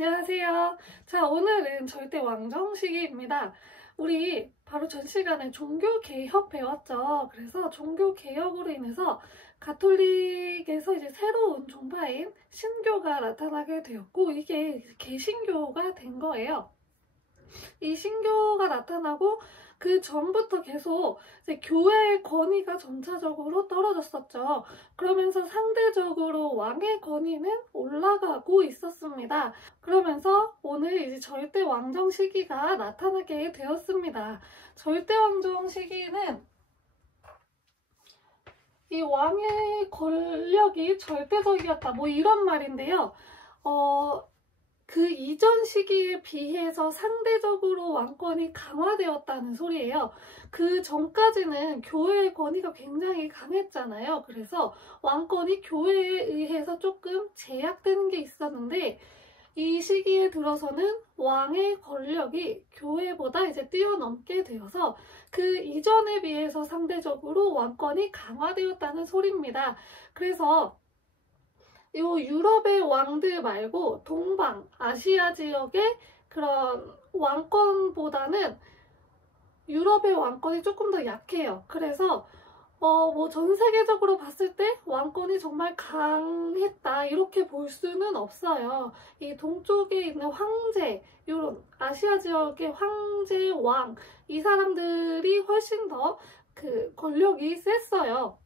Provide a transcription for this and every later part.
안녕하세요. 자, 오늘은 절대 왕정시기입니다. 우리 바로 전 시간에 종교개혁 배웠죠. 그래서 종교개혁으로 인해서 가톨릭에서 이제 새로운 종파인 신교가 나타나게 되었고, 이게 개신교가 된 거예요. 이 신교가 나타나고 그 전부터 계속 이제 교회의 권위가 점차적으로 떨어졌었죠. 그러면서 상대적으로 왕의 권위는 올라가고 있었습니다. 그러면서 오늘 이제 절대 왕정 시기가 나타나게 되었습니다. 절대 왕정 시기는 이 왕의 권력이 절대적이었다, 뭐 이런 말인데요. 그 이전 시기에 비해서 상대적으로 왕권이 강화되었다는 소리예요. 그 전까지는 교회의 권위가 굉장히 강했잖아요. 그래서 왕권이 교회에 의해서 조금 제약되는 게 있었는데, 이 시기에 들어서는 왕의 권력이 교회보다 이제 뛰어넘게 되어서 그 이전에 비해서 상대적으로 왕권이 강화되었다는 소리입니다. 그래서 이 유럽의 왕들 말고 동방, 아시아 지역의 그런 왕권보다는 유럽의 왕권이 조금 더 약해요. 그래서 뭐 전 세계적으로 봤을 때 왕권이 정말 강했다 이렇게 볼 수는 없어요. 이 동쪽에 있는 황제, 이런 아시아 지역의 황제, 왕, 이 사람들이 훨씬 더 그 권력이 셌어요.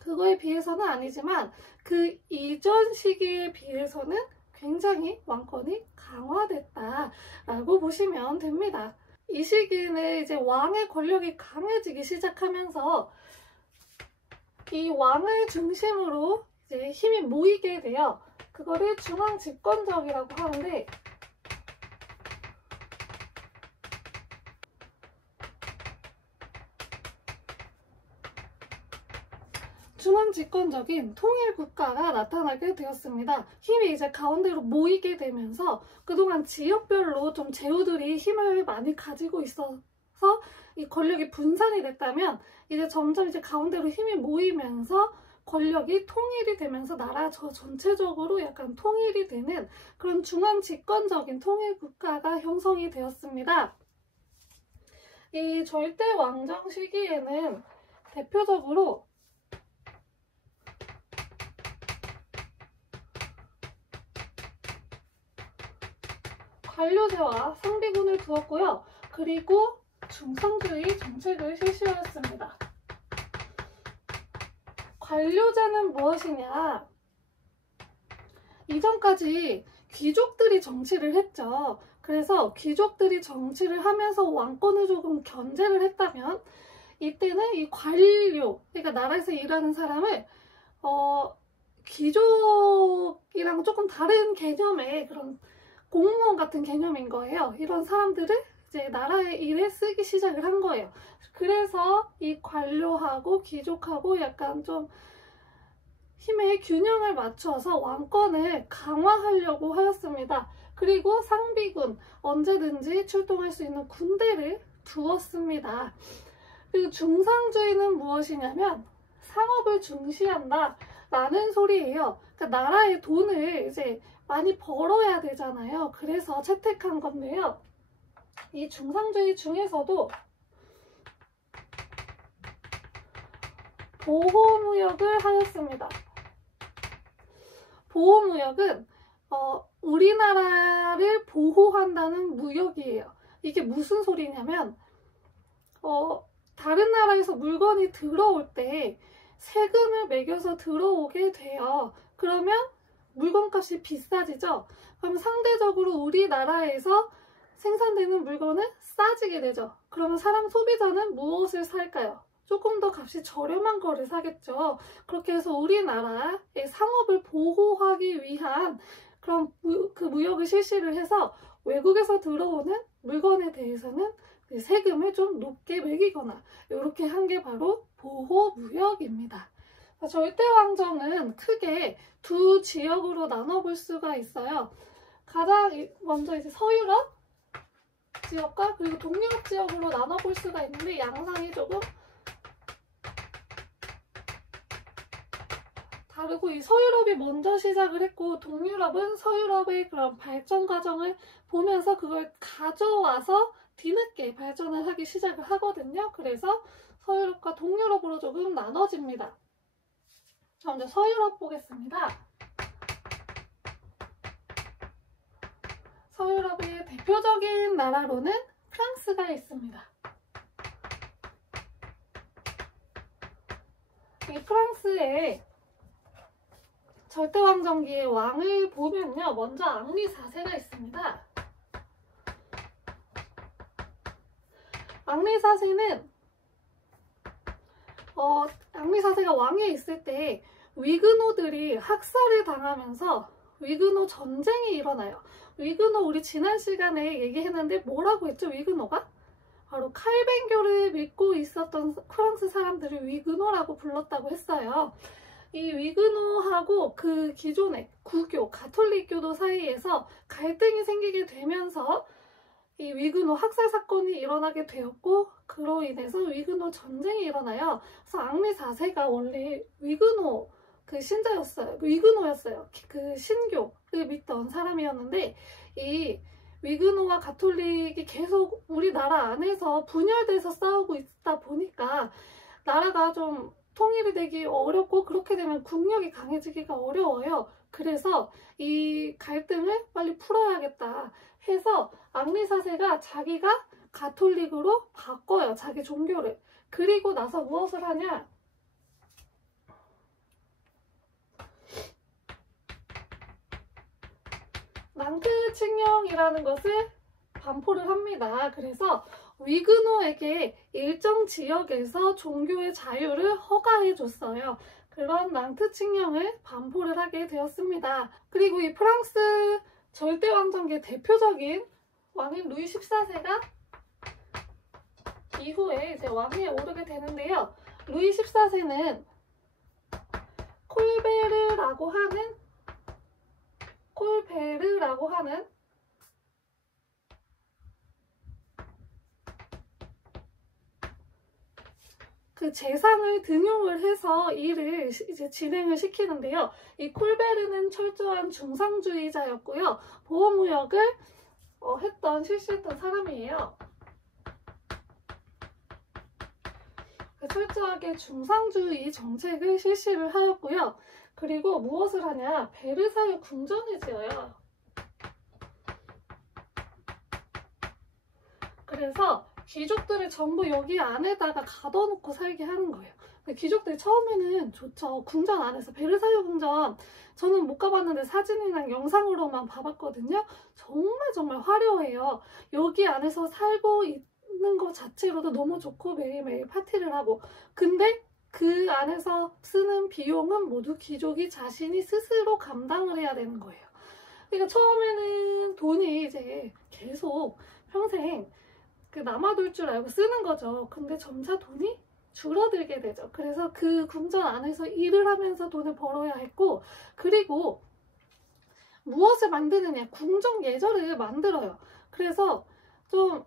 그거에 비해서는 아니지만 그 이전 시기에 비해서는 굉장히 왕권이 강화됐다라고 보시면 됩니다. 이 시기는 이제 왕의 권력이 강해지기 시작하면서 이 왕을 중심으로 이제 힘이 모이게 돼요. 그거를 중앙 집권적이라고 하는데, 중앙 집권적인 통일 국가가 나타나게 되었습니다. 힘이 이제 가운데로 모이게 되면서 그동안 지역별로 좀 제후들이 힘을 많이 가지고 있어서 이 권력이 분산이 됐다면, 이제 점점 이제 가운데로 힘이 모이면서 권력이 통일이 되면서 나라 전체적으로 약간 통일이 되는 그런 중앙 집권적인 통일 국가가 형성이 되었습니다. 이 절대 왕정 시기에는 대표적으로 관료제와 상비군을 두었고요. 그리고 중상주의 정책을 실시하였습니다. 관료제는 무엇이냐? 이전까지 귀족들이 정치를 했죠. 그래서 귀족들이 정치를 하면서 왕권을 조금 견제를 했다면, 이때는 이 관료, 그러니까 나라에서 일하는 사람을 귀족이랑 조금 다른 개념의 그런 공무원 같은 개념인 거예요. 이런 사람들을 이제 나라의 일에 쓰기 시작을 한 거예요. 그래서 이 관료하고 귀족하고 약간 좀 힘의 균형을 맞춰서 왕권을 강화하려고 하였습니다. 그리고 상비군, 언제든지 출동할 수 있는 군대를 두었습니다. 그리고 중상주의는 무엇이냐면 상업을 중시한다 라는 소리예요. 그러니까 나라의 돈을 이제 많이 벌어야 되잖아요. 그래서 채택한 건데요. 이 중상주의 중에서도 보호무역을 하였습니다. 보호무역은 우리나라를 보호한다는 무역이에요. 이게 무슨 소리냐면 다른 나라에서 물건이 들어올 때 세금을 매겨서 들어오게 돼요. 그러면 물건값이 비싸지죠. 그럼 상대적으로 우리나라에서 생산되는 물건은 싸지게 되죠. 그러면 사람 소비자는 무엇을 살까요? 조금 더 값이 저렴한 거를 사겠죠. 그렇게 해서 우리나라의 상업을 보호하기 위한 그런 그 무역을 실시를 해서 외국에서 들어오는 물건에 대해서는 세금을 좀 높게 매기거나 이렇게 한 게 바로 보호무역입니다. 절대왕정은 크게 두 지역으로 나눠볼 수가 있어요. 가장 먼저 이제 서유럽 지역과 그리고 동유럽 지역으로 나눠볼 수가 있는데, 양상이 조금 다르고 이 서유럽이 먼저 시작을 했고 동유럽은 서유럽의 그런 발전 과정을 보면서 그걸 가져와서 뒤늦게 발전을 하기 시작을 하거든요. 그래서 서유럽과 동유럽으로 조금 나눠집니다. 자, 먼저 서유럽 보겠습니다. 서유럽의 대표적인 나라로는 프랑스가 있습니다. 이 프랑스의 절대왕정기의 왕을 보면요. 먼저 앙리 4세가 있습니다. 앙리 4세는 앙리 4세가 왕에 있을 때 위그노들이 학살을 당하면서 위그노 전쟁이 일어나요. 위그노 우리 지난 시간에 얘기했는데 뭐라고 했죠? 위그노가? 바로 칼뱅교를 믿고 있었던 프랑스 사람들을 위그노라고 불렀다고 했어요. 이 위그노하고 그 기존의 구교, 가톨릭교도 사이에서 갈등이 생기게 되면서 이 위그노 학살 사건이 일어나게 되었고 그로 인해서 위그노 전쟁이 일어나요. 그래서 앙리 4세가 원래 위그노 그 신자였어요. 위그노였어요. 그 신교를 믿던 사람이었는데 이 위그노와 가톨릭이 계속 우리나라 안에서 분열돼서 싸우고 있다 보니까 나라가 좀 통일이 되기 어렵고 그렇게 되면 국력이 강해지기가 어려워요. 그래서 이 갈등을 빨리 풀어야겠다 해서 앙리 4세가 자기가 가톨릭으로 바꿔요. 자기 종교를. 그리고 나서 무엇을 하냐? 낭트 칙령이라는 것을 반포를 합니다. 그래서 위그노에게 일정 지역에서 종교의 자유를 허가해 줬어요. 그런 낭트 칙령을 반포를 하게 되었습니다. 그리고 이 프랑스 절대왕정기의 대표적인 왕인 루이 14세가 이후에 이제 왕위에 오르게 되는데요. 루이 14세는 콜베르라고 하는 그 재상을 등용을 해서 일을 이제 진행을 시키는데요. 이 콜베르는 철저한 중상주의자였고요. 보호무역을 실시했던 사람이에요. 철저하게 중상주의 정책을 실시를 하였고요. 그리고 무엇을 하냐? 베르사유 궁전을 지어요. 그래서 귀족들을 전부 여기 안에다가 가둬놓고 살게 하는 거예요. 귀족들이 처음에는 좋죠. 궁전 안에서 베르사유 궁전 저는 못 가봤는데 사진이랑 영상으로만 봐봤거든요. 정말 화려해요. 여기 안에서 살고 있는 것 자체로도 너무 좋고 매일매일 파티를 하고 근데 그 안에서 쓰는 비용은 모두 귀족이 자신이 스스로 감당을 해야 되는 거예요. 그러니까 처음에는 돈이 이제 계속 평생 남아돌 줄 알고 쓰는 거죠. 근데 점차 돈이 줄어들게 되죠. 그래서 그 궁전 안에서 일을 하면서 돈을 벌어야 했고 그리고 무엇을 만드느냐? 궁정 예절을 만들어요. 그래서 좀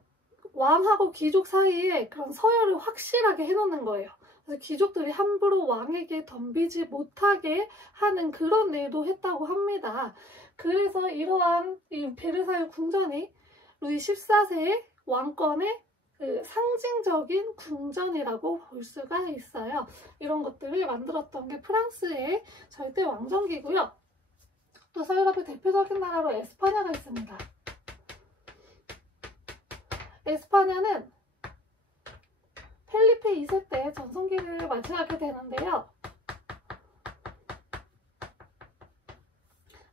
왕하고 귀족 사이에 그런 서열을 확실하게 해놓는 거예요. 그래서 귀족들이 함부로 왕에게 덤비지 못하게 하는 그런 일도 했다고 합니다. 그래서 이러한 이 베르사유 궁전이 루이 14세의 왕권의 그 상징적인 궁전이라고 볼 수가 있어요. 이런 것들을 만들었던 게 프랑스의 절대 왕정기고요. 또 서유럽의 대표적인 나라로 에스파냐가 있습니다. 에스파냐는 펠리페 2세 때 전성기를 맞이하게 되는데요.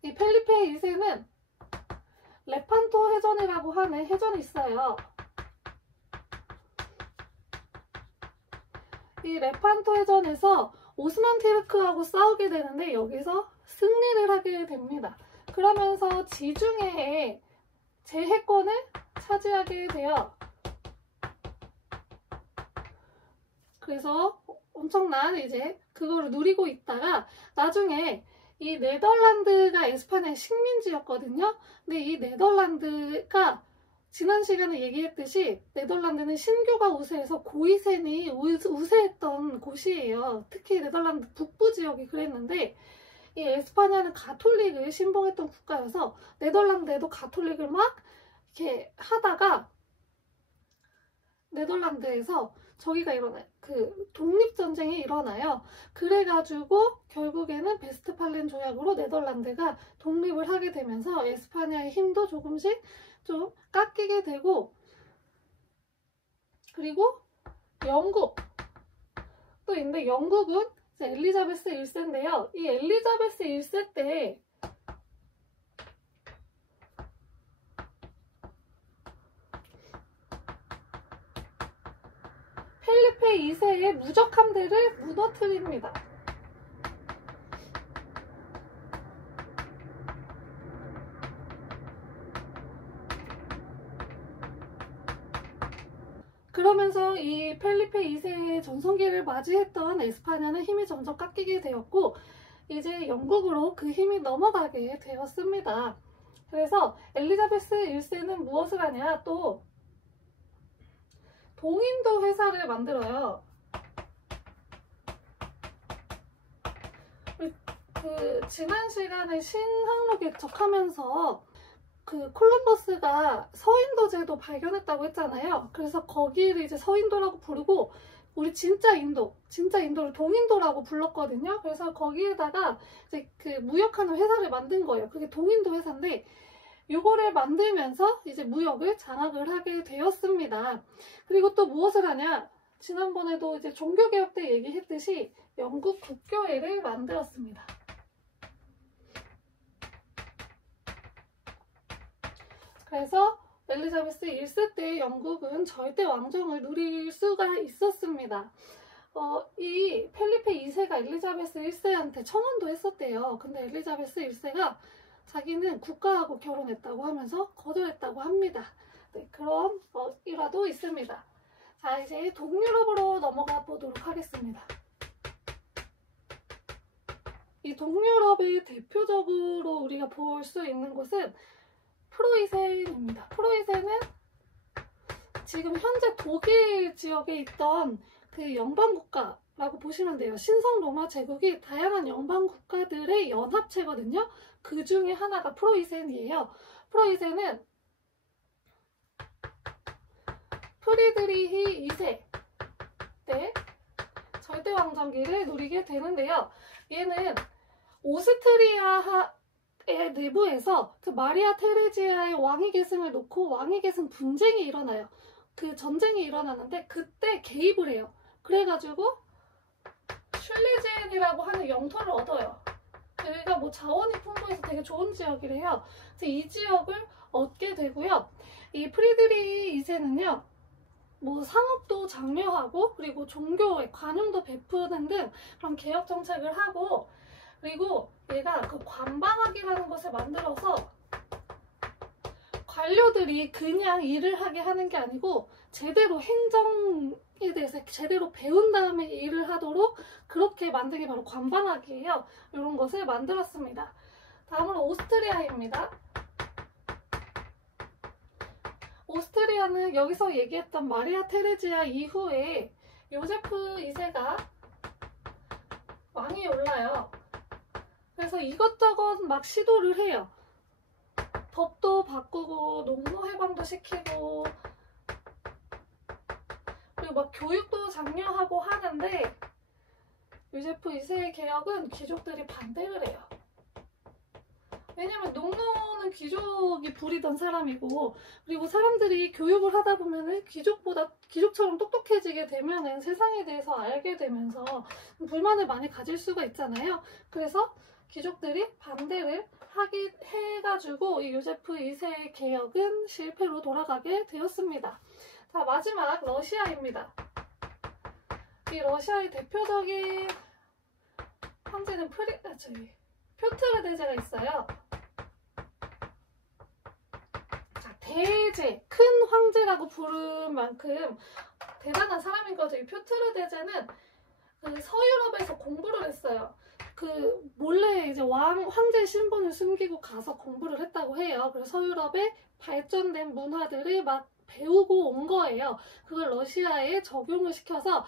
이 펠리페 2세는 레판토 해전이라고 하는 해전이 있어요. 이 레판토 해전에서 오스만 티르크하고 싸우게 되는데 여기서 승리를 하게 됩니다. 그러면서 지중해의 제해권을 차지하게 돼요. 그래서 엄청난 이제 그거를 누리고 있다가 나중에 이 네덜란드가 에스파냐의 식민지였거든요. 근데 이 네덜란드가 지난 시간에 얘기했듯이 네덜란드는 신교가 우세해서 고이센이 우세했던 곳이에요. 특히 네덜란드 북부 지역이 그랬는데 이 에스파냐는 가톨릭을 신봉했던 국가여서 네덜란드에도 가톨릭을 막 이렇게 하다가 네덜란드에서 저기가 일어나요. 그 독립전쟁이 일어나요. 그래가지고 결국에는 베스트팔렌 조약으로 네덜란드가 독립을 하게 되면서 에스파냐의 힘도 조금씩 좀 깎이게 되고, 그리고 영국 또 있는데, 영국은 엘리자베스 1세인데요. 이 엘리자베스 1세 때 펠리페 2세의 무적함대를 무너뜨립니다. 그러면서 이 펠리페 2세의 전성기를 맞이했던 에스파냐는 힘이 점점 깎이게 되었고, 이제 영국으로 그 힘이 넘어가게 되었습니다. 그래서 엘리자베스 1세는 무엇을 하냐, 또 동인도 회사를 만들어요. 지난 시간에 신항로 개척하면서 그 콜럼버스가 서인도제도 발견했다고 했잖아요. 그래서 거기를 이제 서인도라고 부르고, 우리 진짜 인도를 동인도라고 불렀거든요. 그래서 거기에다가 이제 그 무역하는 회사를 만든 거예요. 그게 동인도 회사인데, 요거를 만들면서 이제 무역을 장악을 하게 되었습니다. 그리고 또 무엇을 하냐? 지난번에도 이제 종교개혁 때 얘기했듯이 영국 국교회를 만들었습니다. 그래서 엘리자베스 1세 때 영국은 절대 왕정을 누릴 수가 있었습니다. 이 펠리페 2세가 엘리자베스 1세한테 청혼도 했었대요. 근데 엘리자베스 1세가 자기는 국가하고 결혼했다고 하면서 거절했다고 합니다. 네, 그런 일화도 있습니다. 자, 이제 동유럽으로 넘어가 보도록 하겠습니다. 이 동유럽의 대표적으로 우리가 볼 수 있는 곳은 프로이센입니다. 프로이센은 지금 현재 독일 지역에 있던 그 연방국가라고 보시면 돼요. 신성 로마 제국이 다양한 연방국가들의 연합체거든요. 그 중에 하나가 프로이센이에요. 프로이센은 프리드리히 2세 때 절대왕정기를 누리게 되는데요. 얘는 오스트리아의 내부에서 그 마리아 테레지아의 왕위 계승을 놓고 왕위 계승 분쟁이 일어나요. 그 전쟁이 일어나는데 그때 개입을 해요. 그래가지고 슐레젠이라고 하는 영토를 얻어요. 여기가 뭐 자원이 풍부해서 되게 좋은 지역이래요. 그래서 이 지역을 얻게 되고요. 이 프리드리히 2세는요, 뭐 상업도 장려하고, 그리고 종교에 관용도 베푸는 등 그런 개혁 정책을 하고, 그리고 얘가 그 관방학이라는 것을 만들어서 관료들이 그냥 일을 하게 하는 게 아니고 제대로 행정에 대해서 제대로 배운 다음에 일을 하도록 그렇게 만든 게 바로 관방학이에요. 이런 것을 만들었습니다. 다음으로 오스트리아입니다. 오스트리아는 여기서 얘기했던 마리아 테레지아 이후에 요제프 2세가 왕이 올라요. 그래서 이것저것 막 시도를 해요. 법도 바꾸고 농노 해방도 시키고, 그리고 막 교육도 장려하고 하는데, 요제프 2세의 개혁은 귀족들이 반대를 해요. 왜냐면 농노는 귀족이 부리던 사람이고, 그리고 사람들이 교육을 하다 보면은 귀족처럼 똑똑해지게 되면은 세상에 대해서 알게 되면서 불만을 많이 가질 수가 있잖아요. 그래서 귀족들이 반대를 해가지고 이 요제프 2세의 개혁은 실패로 돌아가게 되었습니다. 자, 마지막 러시아입니다. 이 러시아의 대표적인 황제는 표트르 대제가 있어요. 자, 대제, 큰 황제라고 부른 만큼 대단한 사람인 거죠. 이 표트르 대제는 그 서유럽에서 공부를 했어요. 그 몰래 이제 황제 신분을 숨기고 가서 공부를 했다고 해요. 그래서 서유럽의 발전된 문화들을 막 배우고 온 거예요. 그걸 러시아에 적용을 시켜서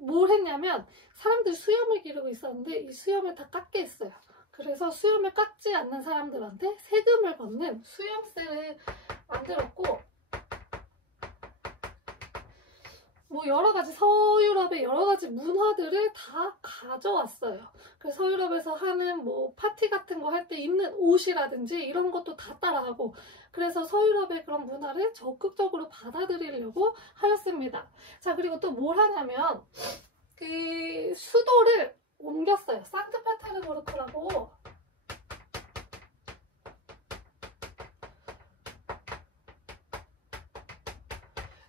뭘 했냐면, 사람들이 수염을 기르고 있었는데 이 수염을 다 깎게 했어요. 그래서 수염을 깎지 않는 사람들한테 세금을 걷는 수염세를 만들었고, 뭐 여러가지 서유럽의 여러가지 문화들을 다 가져왔어요. 그래서 서유럽에서 하는 뭐 파티 같은 거 할 때 입는 옷이라든지 이런 것도 다 따라하고, 그래서 서유럽의 그런 문화를 적극적으로 받아들이려고 하였습니다. 자, 그리고 또 뭘 하냐면 그 수도를 옮겼어요. 상트페테르부르크라고.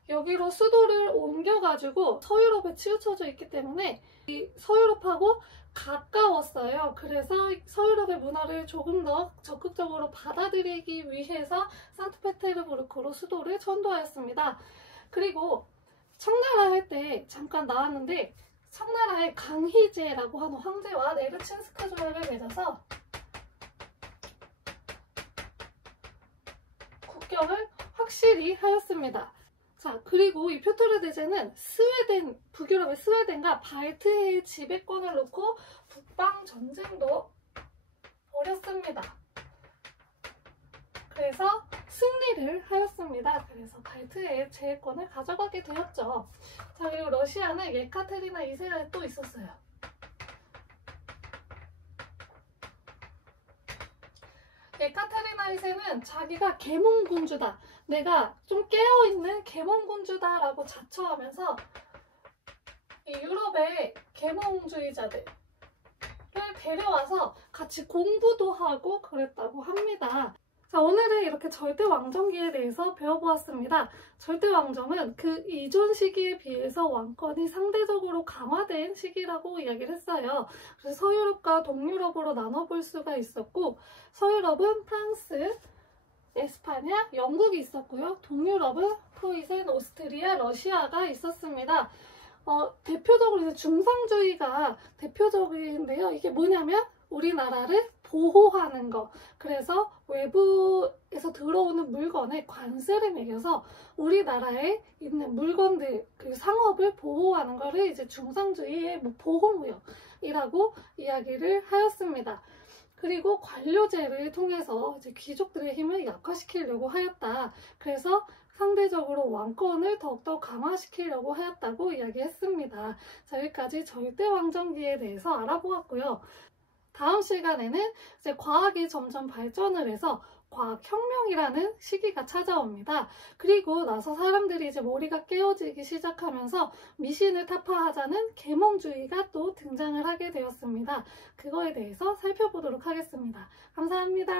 여기로 수도를 옮겨가지고 서유럽에 치우쳐져 있기 때문에 이 서유럽하고 가까웠어요. 그래서 서유럽의 문화를 조금 더 적극적으로 받아들이기 위해서 상트페테르부르크로 수도를 천도하였습니다. 그리고 청나라 할 때 잠깐 나왔는데, 청나라의 강희제라고 하는 황제와 네르친스크 조약을 맺어서 국경을 확실히 하였습니다. 자, 그리고 이 표토르 대제는 스웨덴, 북유럽의 스웨덴과 발트해의 지배권을 놓고 북방 전쟁도 벌였습니다. 그래서 승리를 하였습니다. 그래서 발트해의 제해권을 가져가게 되었죠. 자, 그리고 러시아는 예카테리나 2세가 또 있었어요. 예카테리나 2세는 자기가 계몽군주다, 내가 좀 깨어있는 계몽군주다 라고 자처하면서 이 유럽의 계몽주의자들을 데려와서 같이 공부도 하고 그랬다고 합니다. 자, 오늘은 이렇게 절대왕정기에 대해서 배워보았습니다. 절대왕정은 그 이전 시기에 비해서 왕권이 상대적으로 강화된 시기라고 이야기를 했어요. 그래서 서유럽과 동유럽으로 나눠볼 수가 있었고, 서유럽은 프랑스, 에스파냐, 영국이 있었고요. 동유럽은 프로이센, 오스트리아, 러시아가 있었습니다. 대표적으로 이제 중상주의가 대표적인데요. 이게 뭐냐면 우리나라를 보호하는 거. 그래서 외부에서 들어오는 물건에 관세를 매겨서 우리나라에 있는 물건들, 그 상업을 보호하는 거를 이제 중상주의의 보호무역이라고 이야기를 하였습니다. 그리고 관료제를 통해서 이제 귀족들의 힘을 약화시키려고 하였다. 그래서 상대적으로 왕권을 더욱더 강화시키려고 하였다고 이야기했습니다. 자, 여기까지 절대왕정기에 대해서 알아보았고요. 다음 시간에는 이제 과학이 점점 발전을 해서 과학혁명이라는 시기가 찾아옵니다. 그리고 나서 사람들이 이제 머리가 깨어지기 시작하면서 미신을 타파하자는 계몽주의가 또 등장을 하게 되었습니다. 그거에 대해서 살펴보도록 하겠습니다. 감사합니다.